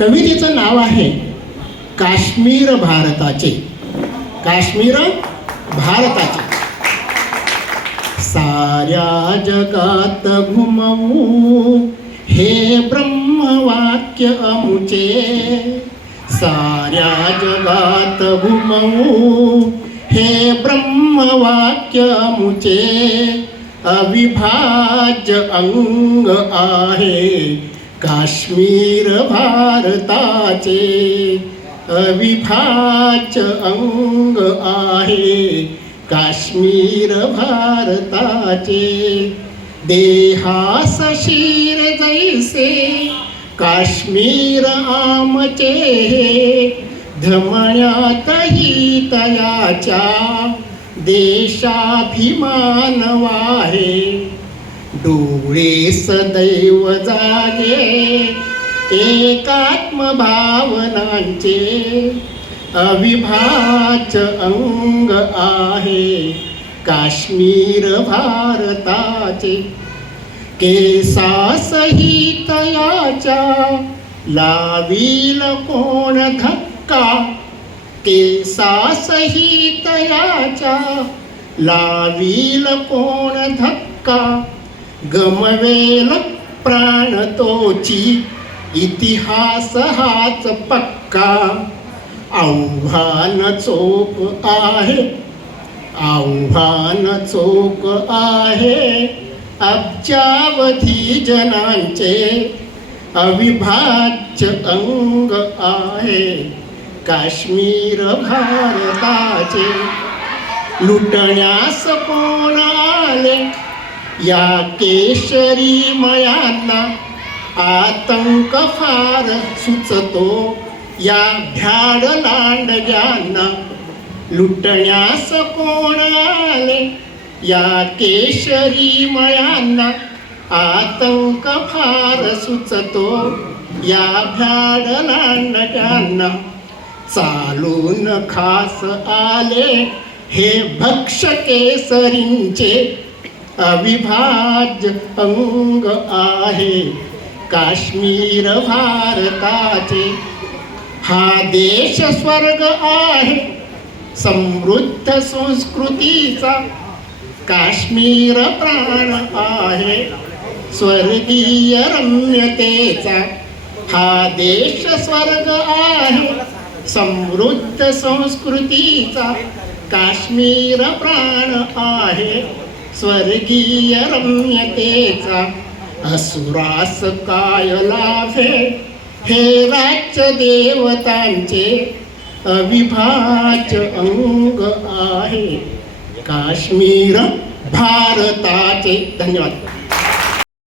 कवितेचं नाव आहे काश्मीर भारताचे. काश्मीर भारताचे. साऱ्या जगात घुमवू हे ब्रह्मवाक्य अमुचे. साऱ्या जगात घुमवू हे ब्रह्मवाक्य अमुचे. अविभाज्य अंग आहे काश्मीर भारताचे अविभाज्य अंग आहे. काश्मीर भारताचे देहास शिर जैसे काश्मीर आमचे धमयातही तयाच्या देशाभिमान वाहे. डोळे सदैव जागे एकात्म भावनांचे अविभाज्य अंग आहे. काश्मीर भारताचे केसासहितयाच्या लावील कोण धक्का? केसासहितयाच्या लावील कोण धक्का? गमवेल प्राण तोची इतिहास हाच पक्का. आव्हान चोक आहे आव्हान चोक आहे. अब्जावधी जनांचे अविभाज्य अंग आहे. काश्मीर भारताचे लुटण्यास कोण आले? या केशरी मयांना आतंक फार सुचतो. या भ्याड लांडग्यांना लुटण्यास कोण आले? या केशरी मयांना आतंक फार सुचतो. या भ्याड लांडग्यांना चालून खास आले हे भक्ष केसरींचे. अविभाज्य अंग आहे. काश्मीर भारताचे हा देश स्वर्ग आहे. समृद्ध संस्कृतीचा काश्मीर प्राण आहे. स्वर्गीय रम्यतेचा हा देश स्वर्ग आहे. समृद्ध संस्कृतीचा काश्मीर प्राण आहे. स्वर्गीय रम्यतेचा असुरास काय लाभे. हे राज्य देवतांचे अविभाज्य अंग आहे. काश्मीर भारताचे. धन्यवाद.